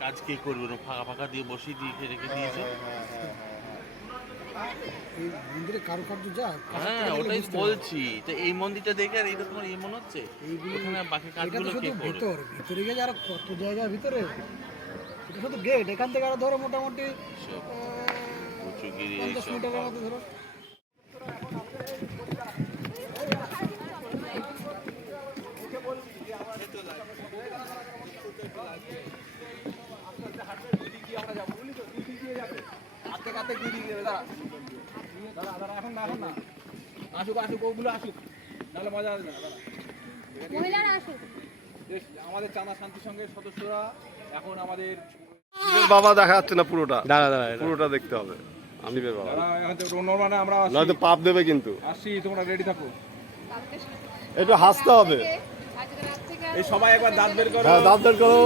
কাজ কে করবে? না ফাঁকা ফাঁকা দিয়ে বসিয়ে দিয়ে রেখে দিয়েছে। এই মন্দিরে কারুকার্য যা হ্যাঁ ওটাই বলছি। তো এই মন্দিরটা দেখে আর এইটা তোমার ইয়ে মনে হচ্ছে? এইগুলো- ওখানে বাকি কাজগুলো কে করবে? ভিতর ভিতরে গিয়ে যারা কত জায়গা ভিতরে? এটা শুধু গেট এখান থেকে আরও ধরো মোটামুটি উঁচুগিরি পঞ্চাশ মিটারের মতো ধরো। হাতে কাতে কি দিয়ে দেবে দাঁড়া। দাঁড়া দাঁড়া এখন না এখন না। আসুক আসুক ওগুলো আসুক নাহলে মজা আসবে না মহিলারা আসুক। আমাদের চাঁদা শান্তি সংঘের সদস্যরা এখন আমাদের বাবা দেখা যাচ্ছে না পুরোটা? দাঁড়া দাঁড়া পুরোটা দেখতে হবে। আনিবের বাবা। নর্মানে আমরা নয়তো পাপ দেবে কিন্তু। আসছি তোমরা রেডি থাকো। একটু হাসতে হবে। এই সবাই একবার দাঁত বের করো। হ্যাঁ দাঁত বের করো।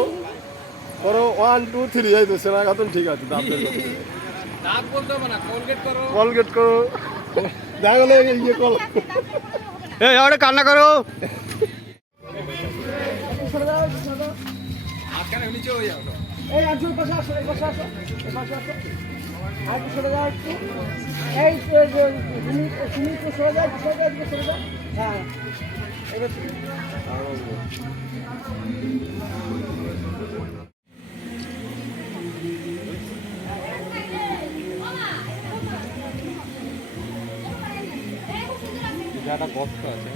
করো ওয়ান টু থ্রি এই তো সেনা খাতুন ঠিক আছে দাঁত বের করো। কোলগেট করো। কলগেট করো। দেখা গেলো ইয়ে কল এই ওটা কান্না করো। এই একজন পাশে আসো এই পাশে আসো এই পাশে আসো। আর সরে যাও একটু। এই তুমি তুমি সরে যাও সরে যাও সরে যাও। হ্যাঁ। এবার একটা গর্ত আছে।